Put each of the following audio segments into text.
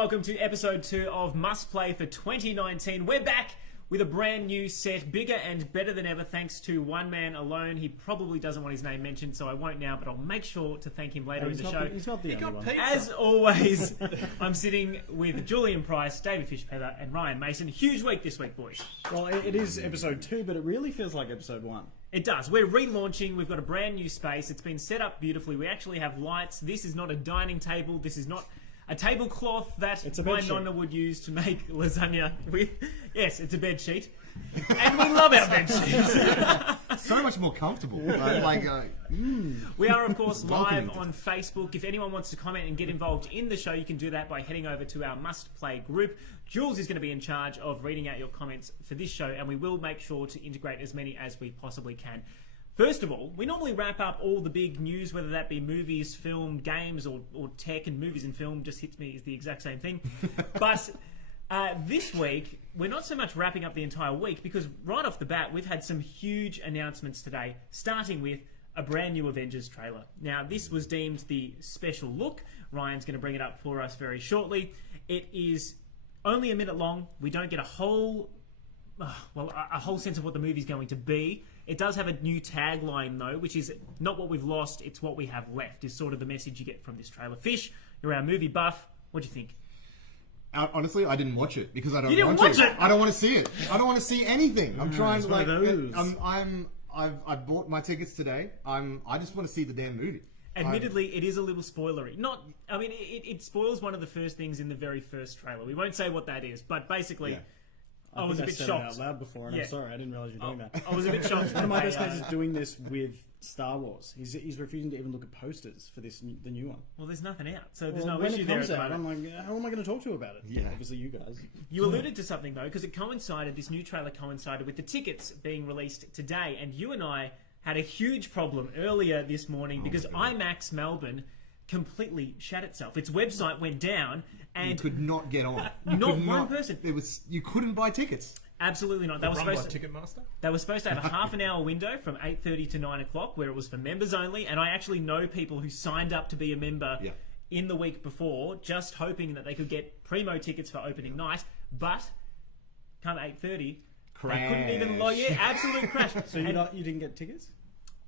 welcome to episode 2 of Must Play for 2019. We're back with a brand new set, bigger and better than ever, thanks to one man alone. He probably doesn't want his name mentioned, so I won't now, but I'll make sure to thank him later in the show. He's not the only one. As always, I'm sitting with Julian Price, David Fishpether, and Ryan Mason. Huge week this week, boys. Well, it is episode 2, but it really feels like episode 1. It does. We're relaunching. We've got a brand new space. It's been set up beautifully. We actually have lights. This is not a dining table. This is not a tablecloth that my nonna would use to make lasagna with. Yes, it's a bed sheet. And we love our bed sheets. So much more comfortable. We are, of course, live on Facebook. If anyone wants to comment and get involved in the show, you can do that by heading over to our Must Play group. Jules is going to be in charge of reading out your comments for this show, and we will make sure to integrate as many as we possibly can. First of all, we normally wrap up all the big news, whether that be movies, film, games, or tech, and movies and film just hits me as the exact same thing. But this week, we're not so much wrapping up the entire week, because right off the bat, we've had some huge announcements today, starting with a brand new Avengers trailer. Now, this was deemed the special look. Ryan's going to bring it up for us very shortly. It is only a minute long. We don't get a whole sense of what the movie's going to be. It does have a new tagline, though, which is not what we've lost, it's what we have left, is sort of the message you get from this trailer. Fish, you're our movie buff. What do you think? Honestly, I didn't watch it because I don't want to. You didn't watch it? I don't want to see it. I don't want to see anything. I'm trying to I bought my tickets today. I just want to see the damn movie. Admittedly, it is a little spoilery. It spoils one of the first things in the very first trailer. We won't say what that is, but basically... Yeah. I was a bit shocked. Out loud before, and I'm sorry, I didn't realise you were doing that. I was a bit shocked. One of my best mates is doing this with Star Wars. He's refusing to even look at posters for the new one. Well, there's nothing out, so there's no issue there. When it comes out, I'm like, how am I going to talk to you about it? Yeah, obviously you guys. You alluded to something though, because this new trailer coincided with the tickets being released today, and you and I had a huge problem earlier this morning because IMAX Melbourne completely shat itself. Its website went down, and you could not get on. Not one person. You couldn't buy tickets. Absolutely not. They were supposed to Ticketmaster. They were supposed to have a half an hour window from 8:30 to 9 o'clock, where it was for members only. And I actually know people who signed up to be a member in the week before, just hoping that they could get primo tickets for opening night. But come 8:30, they couldn't even log in. Absolute crash. So you didn't get tickets?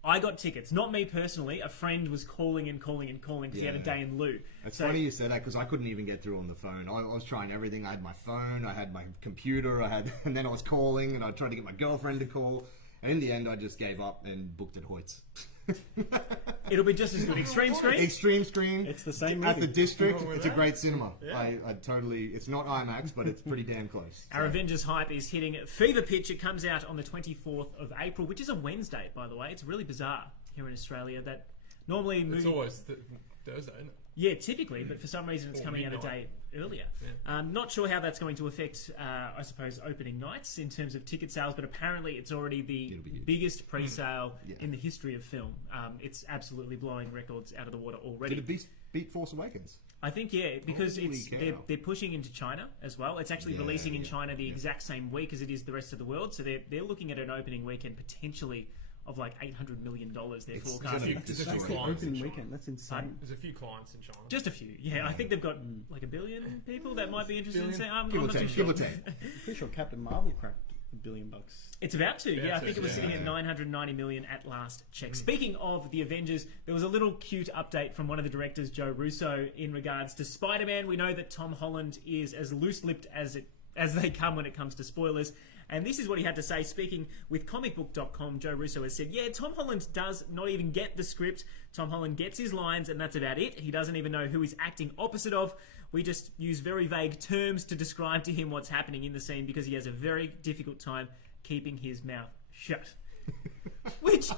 I got tickets. Not me personally. A friend was calling because he had a day in lieu. It's funny you said that because I couldn't even get through on the phone. I was trying everything. I had my phone, I had my computer, and then I was calling, and I tried to get my girlfriend to call. And in the end, I just gave up and booked at Hoyt's. It'll be just as good. Extreme Screen? Extreme Screen. It's the same at movie. the District. It's a great cinema. Yeah. I totally... It's not IMAX, but it's pretty damn close. Our Avengers hype is hitting fever pitch. It comes out on the 24th of April, which is a Wednesday, by the way. It's really bizarre here in Australia that normally... It's always Thursday, isn't it? Yeah, typically, but for some reason it's coming out a day earlier. Yeah. Not sure how that's going to affect, I suppose, opening nights in terms of ticket sales, but apparently it's already the biggest pre-sale in the history of film. It's absolutely blowing records out of the water already. Did it beat Force Awakens? I think, because they're pushing into China as well. It's actually releasing in China the exact same week as it is the rest of the world, so they're looking at an opening weekend potentially of like $800 million they're forecasting. There's a few clients in China. That's insane. There's a few clients in China. Just a few, yeah. I think they've got like 1 billion people that might be interested in saying. Give or take. I'm pretty sure Captain Marvel cracked $1 billion. It's about to, I think it was sitting at 990 million at last check. Speaking of the Avengers, there was a little cute update from one of the directors, Joe Russo, in regards to Spider-Man. We know that Tom Holland is as loose-lipped as they come when it comes to spoilers. And this is what he had to say. Speaking with comicbook.com, Joe Russo has said, Tom Holland does not even get the script. Tom Holland gets his lines, and that's about it. He doesn't even know who he's acting opposite of. We just use very vague terms to describe to him what's happening in the scene because he has a very difficult time keeping his mouth shut. Which,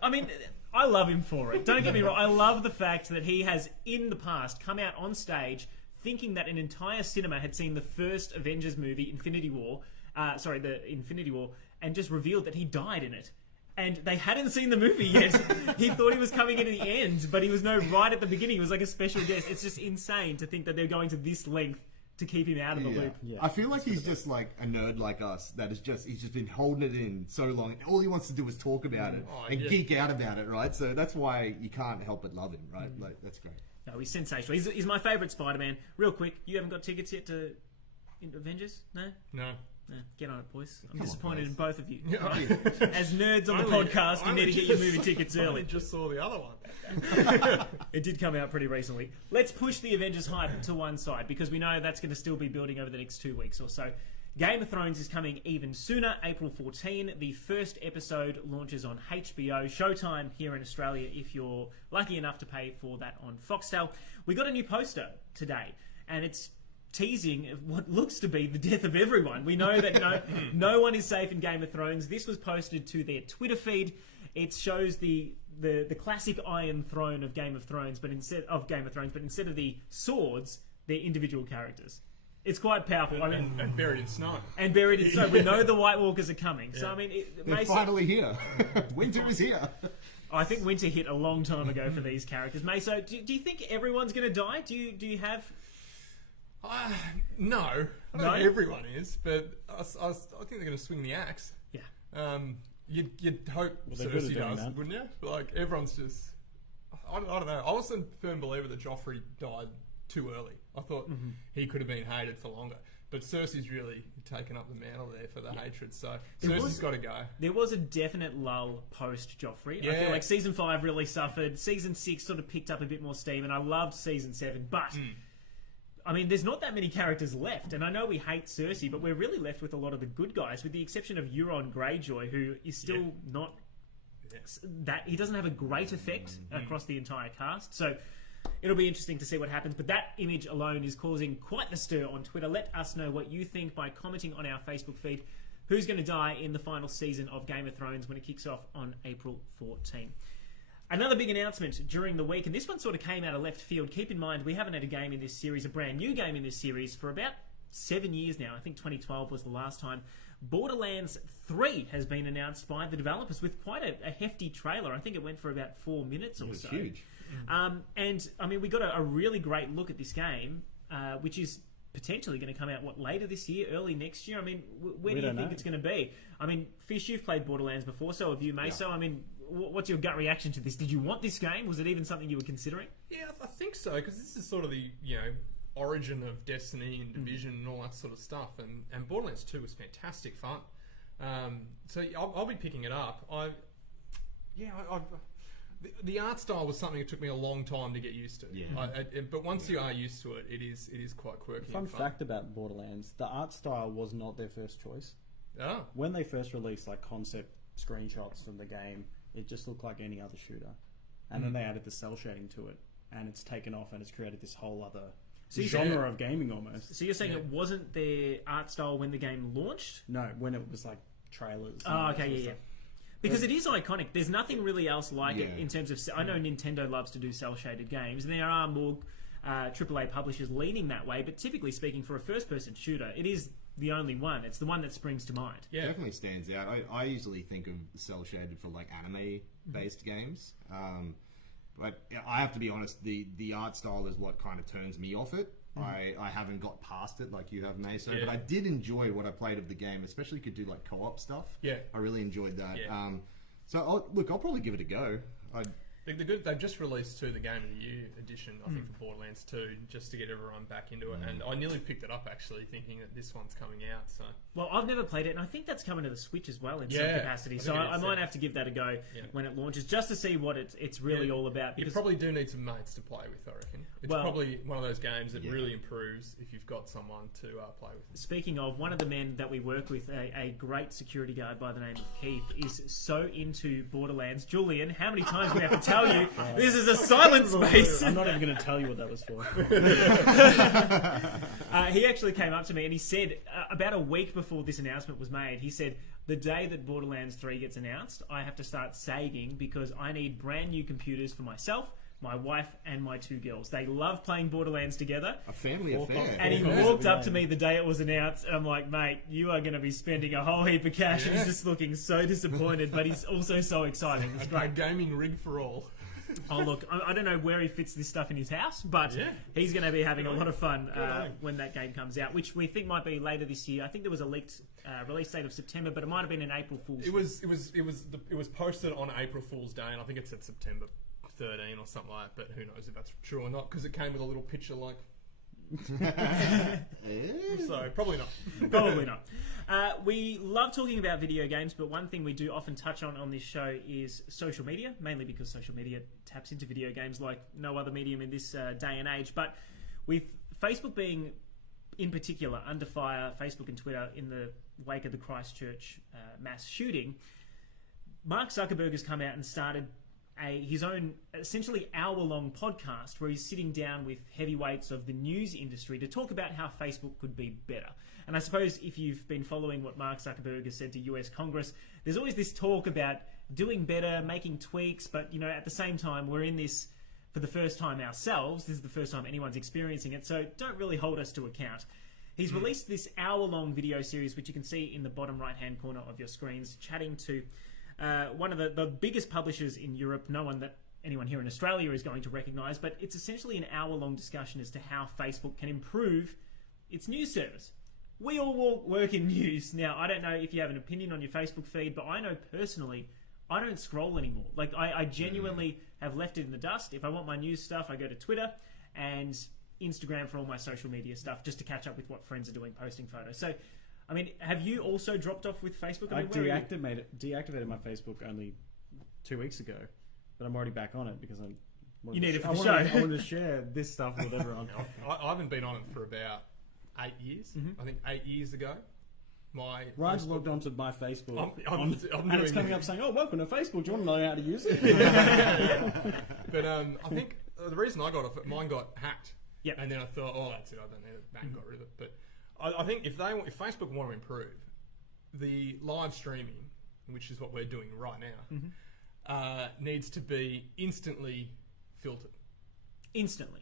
I love him for it. Don't get me wrong. I love the fact that he has, in the past, come out on stage thinking that an entire cinema had seen the first Avengers movie, Infinity War, and just revealed that he died in it. And they hadn't seen the movie yet. He thought he was coming in at the end, but he was right at the beginning. He was like a special guest. It's just insane to think that they're going to this length to keep him out of the loop. Yeah. I feel like he's just like a nerd like us he's just been holding it in so long. And all he wants to do is talk about it and geek out about it, right? So that's why you can't help but love him, right? Like, that's great. No, he's sensational. He's my favourite Spider-Man. Real quick, you haven't got tickets yet to Avengers? No? No. No. Get on it, boys. I'm Come on, disappointed boys. in both of you. Yeah, As nerds on the Only- podcast, you only need to get your just- movie tickets I only early. just saw the other one. It did come out pretty recently. Let's push the Avengers hype to one side because we know that's going to still be building over the next 2 weeks or so. Game of Thrones is coming even sooner, April 14. The first episode launches on HBO, Showtime here in Australia if you're lucky enough to pay for that on Foxtel. We got a new poster today, and it's teasing what looks to be the death of everyone. We know that no one is safe in Game of Thrones. This was posted to their Twitter feed. It shows the classic Iron Throne of Game of Thrones, but instead of the swords, they're individual characters. It's quite powerful. I mean, And buried in snow. and buried in snow. We know the White Walkers are coming. So Yeah. I mean, They're finally here. Winter is here. I think winter hit a long time ago for these characters. Meso, do you think everyone's going to die? Do you have? No. I don't No? think everyone is, but I think they're going to swing the axe. Yeah. You'd hope they're good at Cersei doing does, that. wouldn't you? Like, everyone's just... I don't know. I was a firm believer that Joffrey died too early. I thought he could have been hated for longer. But Cersei's really taken up the mantle there for the hatred, so Cersei's got to go. There was a definite lull post Joffrey. I Yeah. feel like season 5 really suffered. Season 6 sort of picked up a bit more steam, and I loved season 7. But I mean, there's not that many characters left, and I know we hate Cersei, but we're really left with a lot of the good guys, with the exception of Euron Greyjoy, who is still not that. He doesn't have a great effect across the entire cast, so it'll be interesting to see what happens. But that image alone is causing quite the stir on Twitter. Let us know what you think by commenting on our Facebook feed. Who's going to die in the final season of Game of Thrones when it kicks off on April 14? Another big announcement during the week, and this one sort of came out of left field. Keep in mind, we haven't had a game in this series, a brand new game in this series, for about 7 years now. I think 2012 was the last time. Borderlands 3 has been announced by the developers with quite a hefty trailer. I think it went for about 4 minutes or It was so. huge. And, I mean, we got a really great look at this game, which is potentially going to come out, later this year, early next year? I mean, where do you think it's going to be? I mean, Fish, you've played Borderlands before, so have you, Meso. Yeah. I mean, what's your gut reaction to this? Did you want this game? Was it even something you were considering? Yeah, I think so, because this is sort of the, origin of Destiny and Division and all that sort of stuff. And Borderlands 2 was fantastic fun. So I'll be picking it up. The art style was something that took me a long time to get used to. Yeah. But once you are used to it, it is quite quirky. Fun and fun. fact about Borderlands: the art style was not their first choice. Oh. When they first released like concept screenshots of the game, it just looked like any other shooter, and then they added the cell shading to it, and it's taken off and it's created this whole other genre of gaming almost. So you're saying it wasn't their art style when the game launched? No, when it was like trailers. and Oh, all that okay, sort of yeah. stuff. Because it is iconic. There's nothing really else like it Yeah. in terms of... I know Nintendo loves to do cel-shaded games, and there are more AAA publishers leaning that way, but typically speaking, for a first-person shooter, it is the only one. It's the one that springs to mind. Yeah. Definitely stands out. I usually think of cell shaded for like anime based games, but I have to be honest. The art style is what kind of turns me off it. I haven't got past it like you have, Mesa, but I did enjoy what I played of the game, especially could do like co-op stuff. Yeah. I really enjoyed that. Yeah. So I'll probably give it a go. They've just released the Game of the Year edition, I think, for Borderlands 2, just to get everyone back into it. And I nearly picked it up, actually, thinking that this one's coming out. So Well, I've never played it, and I think that's coming to the Switch as well in some Yeah, capacity. I So think it I is, might yeah. have to give that a go when it launches, just to see what it's really all about. you Because probably do need some mates to play with, I reckon. It's Well- probably one of those games that really improves if you've got someone to play with. speaking of, one of the men that we work with, a great security guard by the name of Keith, is so into Borderlands. Julian, how many times do we have to tell you this is a silent space? I'm not even going to tell you what that was for. He actually came up to me and he said, about a week before this announcement was made, he said, the day that Borderlands 3 gets announced, I have to start saving because I need brand new computers for myself, my wife, and my 2 girls. They love playing Borderlands together. A family affair. And he Yeah. walked up to me the day it was announced, and I'm like, mate, you are going to be spending a whole heap of cash. And he's just looking so disappointed, but he's also so excited. It's A great. gaming rig for all. Oh, look, I don't know where he fits this stuff in his house, but he's going to be having a lot of fun when that game comes out, which we think might be later this year. I think there was a leaked release date of September, but it might have been an April Fool's. It was posted on April Fool's Day, and I think it said September 13 or something like that, but who knows if that's true or not, because it came with a little picture like... So, probably not. Probably not. We love talking about video games, but one thing we do often touch on this show is social media, mainly because social media taps into video games like no other medium in this day and age. But with Facebook being, in particular, under fire, Facebook and Twitter, in the wake of the Christchurch mass shooting, Mark Zuckerberg has come out and started his own essentially hour-long podcast where he's sitting down with heavyweights of the news industry to talk about how Facebook could be better. And I suppose if you've been following what Mark Zuckerberg has said to US Congress, there's always this talk about doing better, making tweaks, but at the same time, we're in this for the first time ourselves. This is the first time anyone's experiencing it, so don't really hold us to account. He's released this hour-long video series, which you can see in the bottom right-hand corner of your screens, chatting to one of the biggest publishers in Europe, no one that anyone here in Australia is going to recognise, but it's essentially an hour-long discussion as to how Facebook can improve its news service. We all work in news. Now, I don't know if you have an opinion on your Facebook feed, but I know personally, I don't scroll anymore. Like, I genuinely have left it in the dust. If I want my news stuff, I go to Twitter and Instagram for all my social media stuff, just to catch up with what friends are doing, posting photos. So, I mean, have you also dropped off with Facebook? I deactivated my Facebook only 2 weeks ago, but I'm already back on it because you need it for the show. I wanted to share this stuff with everyone. I haven't been on it for about 8 years. I think 8 years ago. Ryan's logged onto my Facebook, I'm and it's coming up saying, "Oh, welcome to Facebook. Do you want to know how to use it?" But I think the reason I got off it, mine got hacked. Yep. And then I thought, oh, that's it. I don't need it. Bang, got rid of it. But I think if Facebook want to improve the live streaming, which is what we're doing right now, needs to be instantly filtered. Instantly.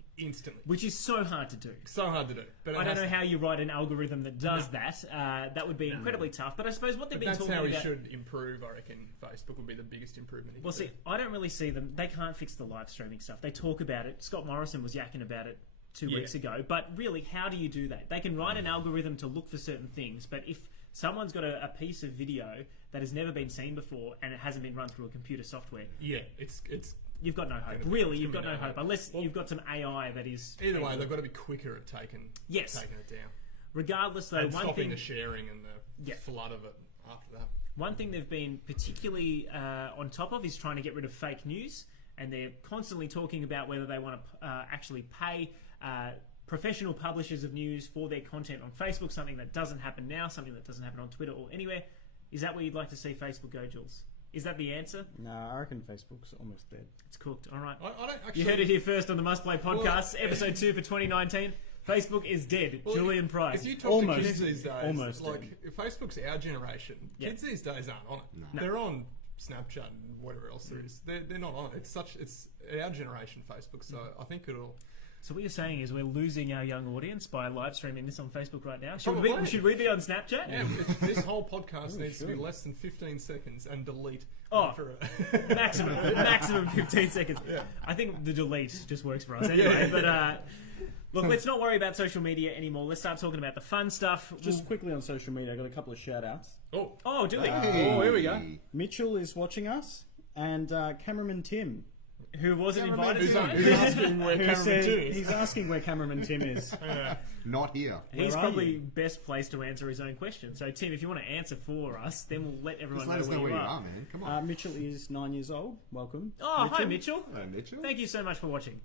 Which is so hard to do. So hard to do. But I don't know how you write an algorithm that does that. That would be incredibly tough. But I suppose what they've been talking about... That's how we should improve, I reckon. Facebook would be the biggest improvement. Well, see, I don't really see them... They can't fix the live streaming stuff. They talk about it. Scott Morrison was yakking about it 2 weeks ago. But really, how do you do that? They can write an algorithm to look for certain things, but if someone's got a piece of video that has never been seen before and it hasn't been run through a computer software... Yeah, it's you've got no hope. Really, you've got no hope. Unless you've got some AI that is... Either way, they've got to be quicker at taking it down. Regardless, though, and one stopping thing... the sharing and the flood of it after that. One thing they've been particularly on top of is trying to get rid of fake news, and they're constantly talking about whether they want to actually pay professional publishers of news for their content on Facebook, something that doesn't happen now, something that doesn't happen on Twitter or anywhere. Is that where you'd like to see Facebook go, Jules? Is that the answer? No, I reckon Facebook's almost dead. It's cooked. All right. I don't actually... You heard it here first on the Must Play podcast, episode 2 for 2019. Facebook is dead. Julian Price. If you talk to kids these days, almost if Facebook's our generation, kids these days aren't on it. No. They're on Snapchat and whatever else there is. They're not on it. It's our generation Facebook, so I think it'll... So what you're saying is we're losing our young audience by live streaming this on Facebook right now? Should we be on Snapchat? Yeah, this whole podcast needs to be less than 15 seconds and delete. Maximum 15 seconds. Yeah. I think the delete just works for us anyway. But look, let's not worry about social media anymore. Let's start talking about the fun stuff. Just quickly on social media, I got a couple of shout-outs. Oh, do we? Oh, here we go. Mitchell is watching us, and cameraman Tim. Who wasn't invited? Who's asking where cameraman Tim is? He's asking where cameraman Tim is. Not here. He's probably best placed to answer his own question. So, Tim, if you want to answer for us, then we'll let everyone know where you are. Man. Come on. Mitchell is 9 years old. Welcome. Oh, hi, Mitchell. Hello, Mitchell. Thank you so much for watching.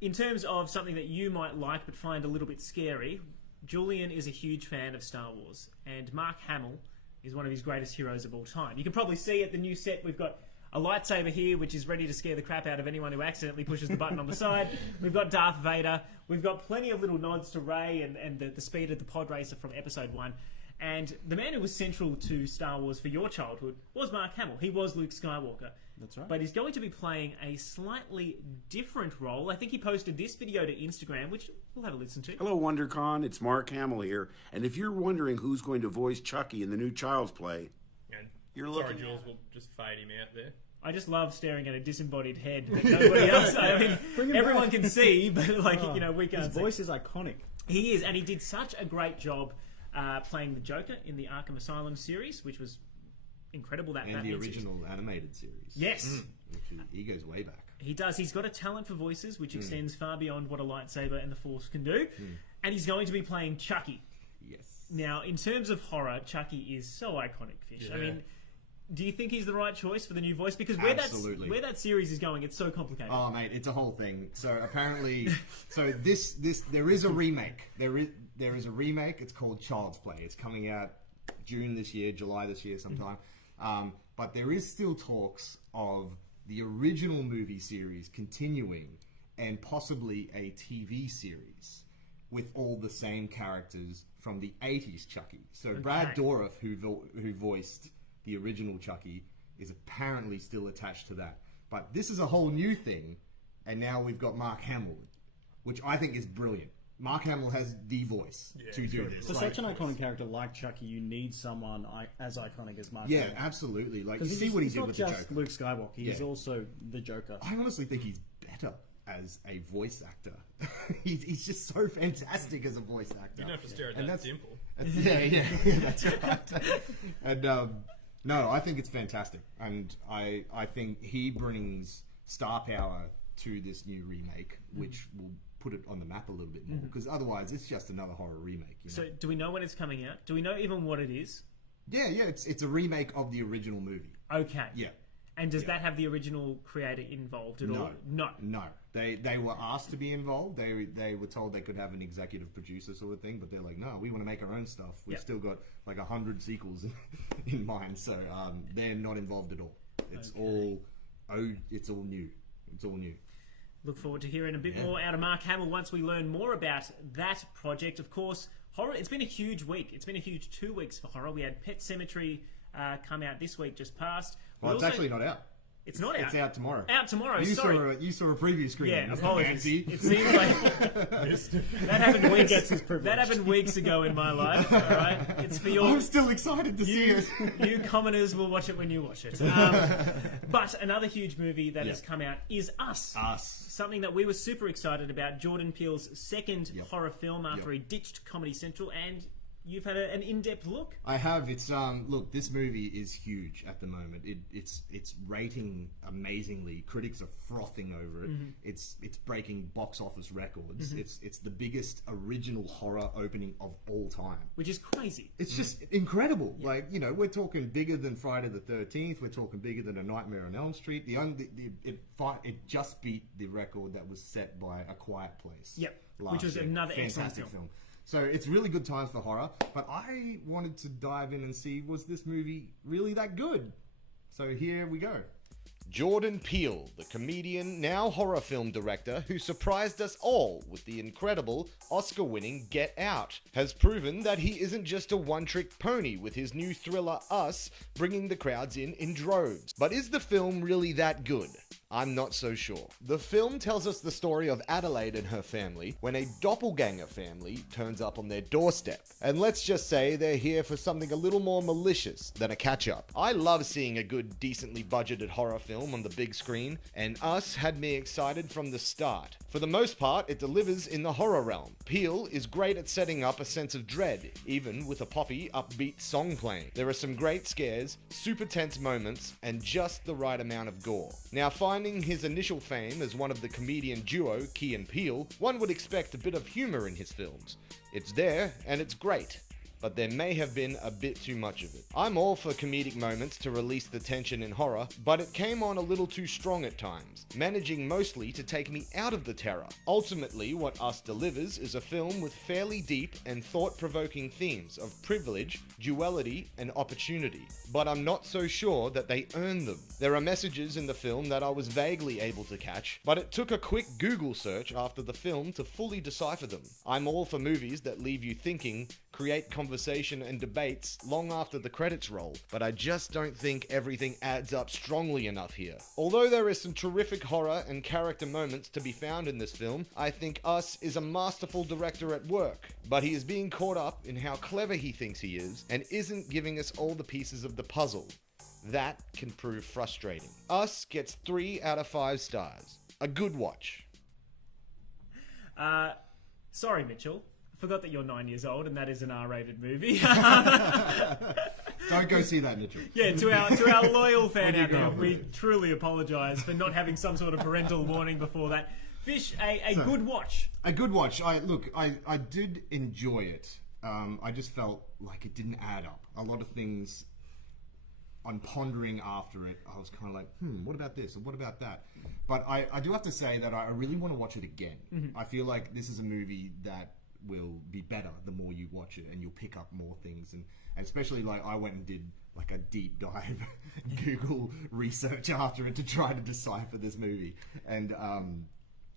In terms of something that you might like but find a little bit scary, Julian is a huge fan of Star Wars, and Mark Hamill is one of his greatest heroes of all time. You can probably see at the new set we've got a lightsaber here, which is ready to scare the crap out of anyone who accidentally pushes the button on the side. We've got Darth Vader. We've got plenty of little nods to Rey and the speed of the pod racer from Episode 1. And the man who was central to Star Wars for your childhood was Mark Hamill. He was Luke Skywalker. That's right. But he's going to be playing a slightly different role. I think he posted this video to Instagram, which we'll have a listen to. Hello, WonderCon. It's Mark Hamill here. And if you're wondering who's going to voice Chucky in the new Child's Play, you're looking... Sorry, Jules, we'll just fade him out there. I just love staring at a disembodied head that nobody else... I mean, everyone can see, but we can't His voice is iconic. He is, and he did such a great job playing the Joker in the Arkham Asylum series, which was incredible that And Batman the original animated series. Yes. He goes way back. He does. He's got a talent for voices, which extends far beyond what a lightsaber and the Force can do. And he's going to be playing Chucky. Yes. Now, in terms of horror, Chucky is so iconic, Fish. Yeah. I mean, do you think he's the right choice for the new voice? Because Absolutely. where that series is going, it's so complicated. Oh, mate, it's a whole thing. So apparently, there is a remake. There is a remake. It's called Child's Play. It's coming out June this year, July this year sometime. But there is still talks of the original movie series continuing and possibly a TV series with all the same characters from the 80s Chucky. So Brad Dourif, who voiced the original Chucky, is apparently still attached to that. But this is a whole new thing, and now we've got Mark Hamill, which I think is brilliant. Mark Hamill has the voice to do this. For such an iconic character like Chucky, you need someone as iconic as Mark Yeah, Hamill. absolutely. Like, you Because see what he he's did not with the just Joker. Luke Skywalker, he's Yeah. also the Joker. I honestly think he's better as a voice actor. He's just so fantastic as a voice actor. You don't have to stare at And that that's- dimple. Yeah, that's right. And no, I think it's fantastic, and I think he brings star power to this new remake, which will put it on the map a little bit more. Because otherwise, it's just another horror remake. You know? So, do we know when it's coming out? Do we know even what it is? Yeah, it's a remake of the original movie. Okay. Yeah. And does that have the original creator involved at all? No. No. They were asked to be involved. They were told they could have an executive producer sort of thing, but they're like, no, we want to make our own stuff. We've still got like 100 sequels in mind, so they're not involved at all. It's all new. It's all new. Look forward to hearing a bit more out of Mark Hamill once we learn more about that project. Of course, horror. It's been a huge week. It's been a huge 2 weeks for horror. We had Pet Sematary come out this week, just past. Well, it's actually not out. It's not out. It's out tomorrow. Out tomorrow. You sorry. saw a preview screen. Yeah, Mr. apologies. Fancy. It seems like that happened weeks. Gets his privilege. That happened weeks ago in my life. All right, it's for your. I'm still excited to see it. You commoners will watch it when you watch it. But another huge movie that has come out is Us. Us. Something that we were super excited about. Jordan Peele's second horror film after he ditched Comedy Central, and you've had an in-depth look. I have. It's look, this movie is huge at the moment. It's rating amazingly. Critics are frothing over it. It's breaking box office records. It's the biggest original horror opening of all time. Which is crazy. It's just incredible. Like, you know, we're talking bigger than Friday the 13th. We're talking bigger than A Nightmare on Elm Street. It just beat the record that was set by A Quiet Place. Yep. last Which was year. another excellent Fantastic film. So it's really good times for horror. But I wanted to dive in and see, was this movie really that good? So here we go. Jordan Peele, the comedian, now horror film director, who surprised us all with the incredible Oscar-winning Get Out, has proven that he isn't just a one-trick pony with his new thriller Us, bringing the crowds in droves. But is the film really that good? I'm not so sure. The film tells us the story of Adelaide and her family when a doppelganger family turns up on their doorstep. And let's just say they're here for something a little more malicious than a catch-up. I love seeing a good, decently budgeted horror film on the big screen, and Us had me excited from the start. For the most part, it delivers in the horror realm. Peele is great at setting up a sense of dread, even with a poppy, upbeat song playing. There are some great scares, super tense moments, and just the right amount of gore. Now, finding his initial fame as one of the comedian duo Key and Peele, one would expect a bit of humor in his films. It's there, and it's great, but there may have been a bit too much of it. I'm all for comedic moments to release the tension in horror, but it came on a little too strong at times, managing mostly to take me out of the terror. Ultimately, what Us delivers is a film with fairly deep and thought-provoking themes of privilege, duality, and opportunity, but I'm not so sure that they earn them. There are messages in the film that I was vaguely able to catch, but it took a quick Google search after the film to fully decipher them. I'm all for movies that leave you thinking, create conversation and debates long after the credits roll, but I just don't think everything adds up strongly enough here. Although there is some terrific horror and character moments to be found in this film, I think Us is a masterful director at work, but he is being caught up in how clever he thinks he is and isn't giving us all the pieces of the puzzle. That can prove frustrating. Us gets 3 out of 5 stars. A good watch. Sorry, Mitchell. Forgot that you're 9 years old and that is an R-rated movie. Don't Don't go see that, Mitchell. Yeah, to our loyal fan out there, we truly apologise for not having some sort of parental warning before that. Fish, a good watch. A good watch. I did enjoy it. I just felt like it didn't add up. A lot of things, on pondering after it, I was kind of like, what about this? And what about that? But I do have to say that I really want to watch it again. Mm-hmm. I feel like this is a movie that will be better the more you watch it, and you'll pick up more things. And especially, like, I went and did like a deep dive Google research after it to try to decipher this movie. And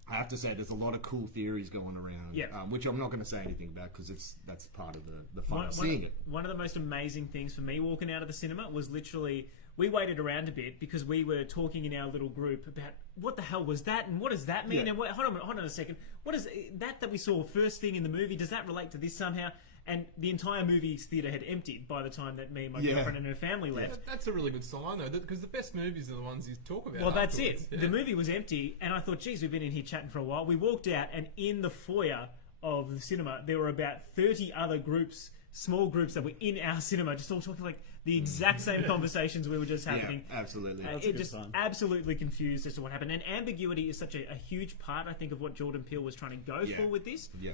I have to say, there's a lot of cool theories going around, which I'm not going to say anything about because that's part of the fun of seeing it. One of the most amazing things for me walking out of the cinema was literally, we waited around a bit because we were talking in our little group about what the hell was that and what does that mean? Yeah. And hold on a second, what is that we saw first thing in the movie? Does that relate to this somehow? And the entire movie's theatre had emptied by the time that me and my girlfriend and her family left. That's a really good sign, though, because the best movies are the ones you talk about. Well, that's afterwards. it. Yeah. The movie was empty, and I thought, geez, we've been in here chatting for a while. We walked out, and in the foyer of the cinema, there were about 30 other groups, small groups that were in our cinema, just all talking like the exact same conversations we were just having. Yeah, absolutely. It just absolutely confused as to what happened. And ambiguity is such a huge part, I think, of what Jordan Peele was trying to go for with this. Yeah.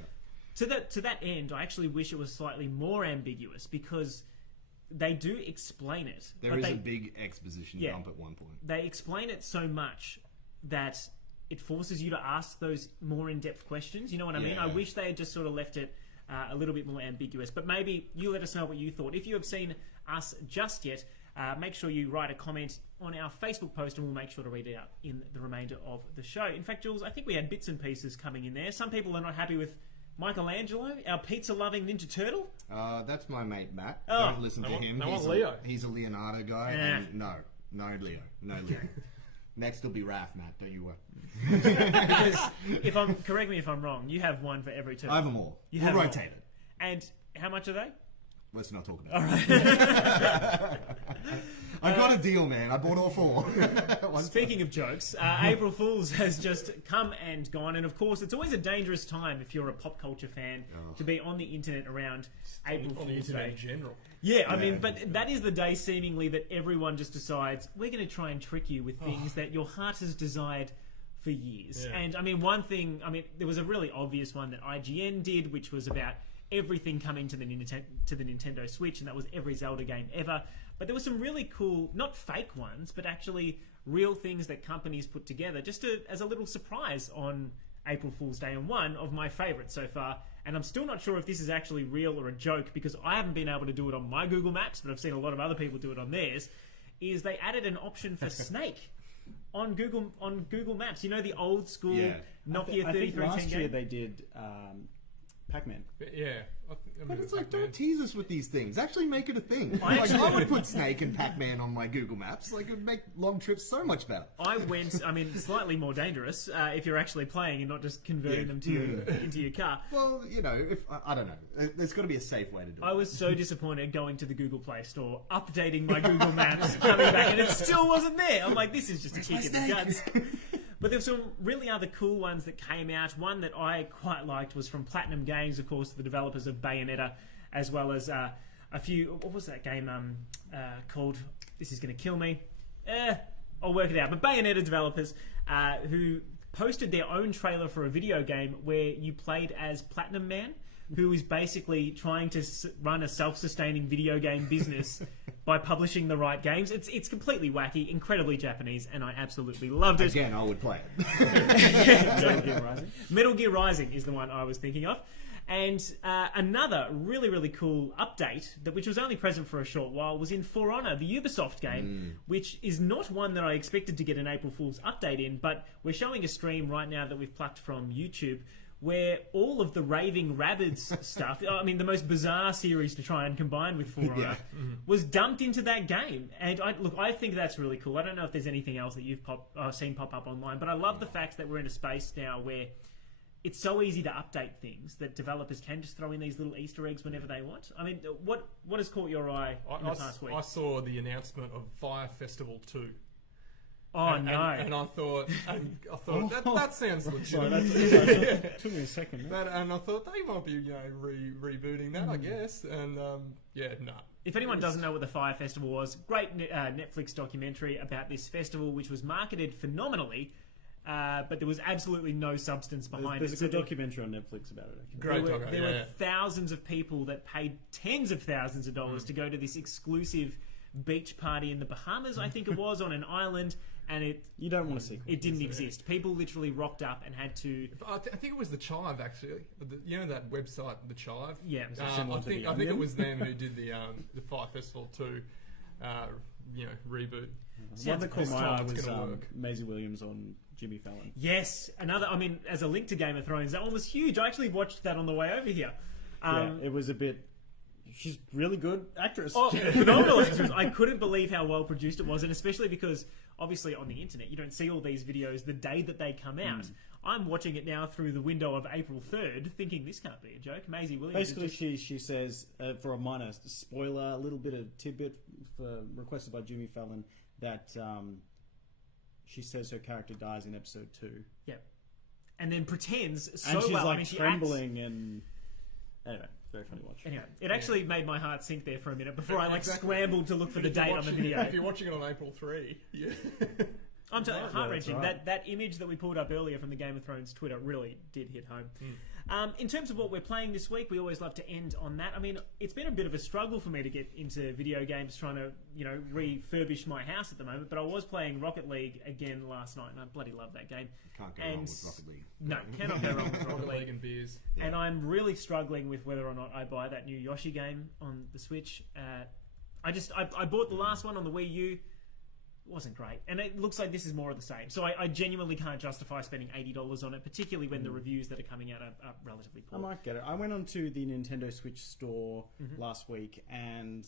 To that end, I actually wish it was slightly more ambiguous because they do explain it. There is a big exposition dump at one point. They explain it so much that it forces you to ask those more in-depth questions. You know what I mean? I wish they had just sort of left it a little bit more ambiguous. But maybe you let us know what you thought. If you have seen us just yet, make sure you write a comment on our Facebook post and we'll make sure to read it out in the remainder of the show. In fact, Jules, I think we had bits and pieces coming in there. Some people are not happy with Michelangelo, our pizza-loving Ninja Turtle. That's my mate Matt. Oh. Don't listen to him. Leo. He's a Leonardo guy. And no Leo. Next will be Raph, Matt. Don't you worry. Because correct me if I'm wrong, you have one for every turtle. I have them all. We'll rotate it. And how much are they? Let's not talk about it. I got a deal, man. I bought all four. Speaking of jokes, April Fool's has just come and gone, and of course, it's always a dangerous time if you're a pop culture fan to be on the internet around April Fool's Day. In general. Yeah, I mean, but that is the day seemingly that everyone just decides we're going to try and trick you with things that your heart has desired for years. Yeah. And I mean, there was a really obvious one that IGN did, which was about everything coming to the Nintendo Switch, and that was every Zelda game ever. But there were some really cool, not fake ones, but actually real things that companies put together just as a little surprise on April Fool's Day, and one of my favourites so far. And I'm still not sure if this is actually real or a joke because I haven't been able to do it on my Google Maps, but I've seen a lot of other people do it on theirs, is they added an option for Snake on Google Maps. You know, the old school Nokia 3310 I think last year game? they did Pac-Man. Yeah. But it's like, don't tease us with these things. Actually make it a thing. I would put Snake and Pac-Man on my Google Maps. Like, it would make long trips so much better. Slightly more dangerous if you're actually playing and not just converting them into your car. Well, you know, I don't know. There's got to be a safe way to do it. I was so disappointed going to the Google Play Store, updating my Google Maps, coming back, and it still wasn't there. I'm like, this is just a kick in the guts. But there were some really other cool ones that came out. One that I quite liked was from Platinum Games, of course, the developers of Bayonetta, as well as a few... What was that game called? This is going to kill me. I'll work it out. But Bayonetta developers who posted their own trailer for a video game where you played as Platinum Man, who is basically trying to run a self-sustaining video game business by publishing the right games. It's completely wacky, incredibly Japanese, and I absolutely loved it. Again, I would play it. Metal Gear Rising? Metal Gear Rising is the one I was thinking of. And another really, really cool update, which was only present for a short while, was in For Honor, the Ubisoft game, which is not one that I expected to get an April Fool's update in, but we're showing a stream right now that we've plucked from YouTube, where all of the Raving Rabbids stuff, I mean, the most bizarre series to try and combine with For Honor, was dumped into that game. And I think that's really cool. I don't know if there's anything else that you've seen pop up online, but I love the fact that we're in a space now where it's so easy to update things that developers can just throw in these little Easter eggs whenever they want. I mean, what has caught your eye in the past week? I saw the announcement of Fire Festival 2. Oh, no. And I thought that sounds legit. Sorry, that took me a second. And I thought they might be, rebooting that, I guess. And no. If anyone doesn't know what the Fire Festival was, great Netflix documentary about this festival, which was marketed phenomenally, but there was absolutely no substance behind There's it. a good documentary on Netflix about it. Actually. Great There were thousands of people that paid tens of thousands of dollars to go to this exclusive beach party in the Bahamas, I think it was, on an island, and you don't want to see it didn't exist. People literally rocked up and had to. I think it was the Chive actually. You know that website, the Chive. Yeah, I think it was them who did the Fire Festival 2, reboot. One that caught my eye was Maisie Williams on Jimmy Fallon. Yes, another. I mean, as a link to Game of Thrones, that one was huge. I actually watched that on the way over here. It was a bit. She's really good actress. Oh, phenomenal actress. I couldn't believe how well produced it was, and especially because obviously on the internet you don't see all these videos the day that they come out. I'm watching it now through the window of April 3rd, thinking this can't be a joke. Maisie Williams. Basically, she says, for a minor spoiler, a little bit of tidbit requested by Jimmy Fallon, that she says her character dies in episode 2. Yeah, and then pretends so and she's well. like I mean, she trembling and anyway. Very funny watch. Anyway, it actually made my heart sink there for a minute before I scrambled to look for the date on the video. If you're watching it on April 3, yeah. I'm telling you, heart-wrenching. Right. That image that we pulled up earlier from the Game of Thrones Twitter really did hit home. In terms of what we're playing this week, we always love to end on that. I mean, it's been a bit of a struggle for me to get into video games, trying to, refurbish my house at the moment. But I was playing Rocket League again last night, and I bloody love that game. Can't go wrong with Rocket League. No, cannot go wrong with Rocket League. and beers. Yeah. And I'm really struggling with whether or not I buy that new Yoshi game on the Switch. I bought the last one on the Wii U. Wasn't great, and it looks like this is more of the same. So I genuinely can't justify spending $80 on it, particularly when the reviews that are coming out are relatively poor. I might get it. I went onto the Nintendo Switch store last week, and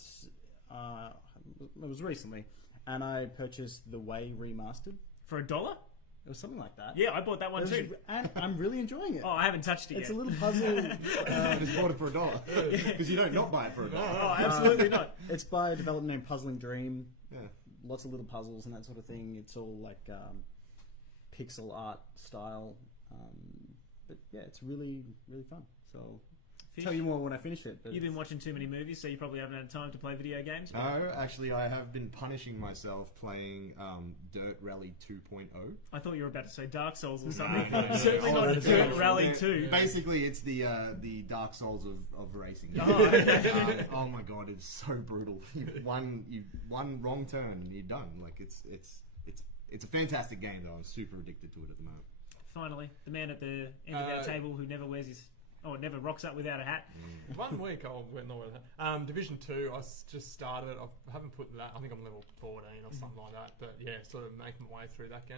it was recently, and I purchased the Way Remastered For $1? It was something like that. Yeah, I bought that one too. And I'm really enjoying it. Oh, I haven't touched it It's yet. a little puzzle. I just bought it for $1 because you don't not buy it for $1. Oh, absolutely not. It's by a developer named Puzzling Dream. Yeah. Lots of little puzzles and that sort of thing. It's all like pixel art style. But yeah, it's really, really fun. So Fish, tell you more when I finish it. But you've been watching too many movies, so you probably haven't had time to play video games. No, actually, I have been punishing myself playing Dirt Rally 2.0. I thought you were about to say Dark Souls or something. no. Certainly Oh, not that's Dirt right. Rally Yeah. 2. Basically, it's the Dark Souls of racing. Oh. Oh my god, it's so brutal. You've one wrong turn and you're done. Like it's a fantastic game though. I'm super addicted to it at the moment. Finally, the man at the end of our table who never wears his... Oh, never rocks up without a hat. 1 week I went nowhere with that. Division 2, I just started it. I haven't put that. I think I'm level 14 or something like that. But yeah, sort of making my way through that game,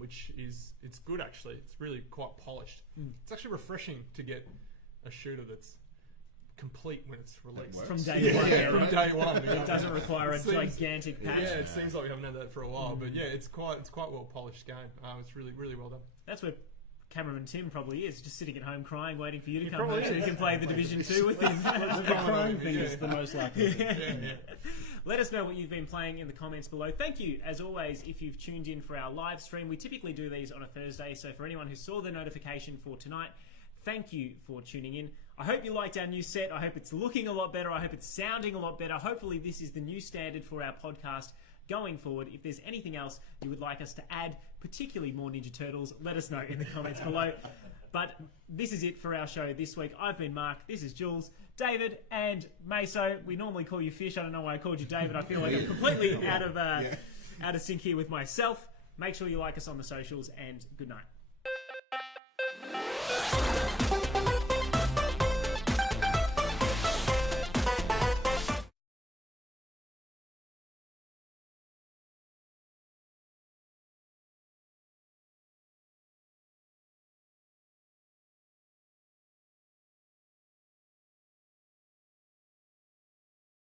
which it's good actually. It's really quite polished. It's actually refreshing to get a shooter that's complete when it's released. From day one. Yeah, From day one. It doesn't require a gigantic patch. Yeah, it seems like we haven't had that for a while. But yeah, it's quite well polished game. It's really, really well done. That's where Cameraman Tim probably is, just sitting at home crying, waiting for you to He come home probably so you is. can play the Division 2 with him. the crying thing is the most likely. Yeah. Let us know what you've been playing in the comments below. Thank you, as always, if you've tuned in for our live stream. We typically do these on a Thursday, so for anyone who saw the notification for tonight, thank you for tuning in. I hope you liked our new set. I hope it's looking a lot better. I hope it's sounding a lot better. Hopefully this is the new standard for our podcast going forward. If there's anything else you would like us to add, particularly more Ninja Turtles, let us know in the comments below. But this is it for our show this week. I've been Mark, this is Jules, David, and Meso. We normally call you Fish. I don't know why I called you David. I feel like I'm completely out of sync here with myself. Make sure you like us on the socials, and good night.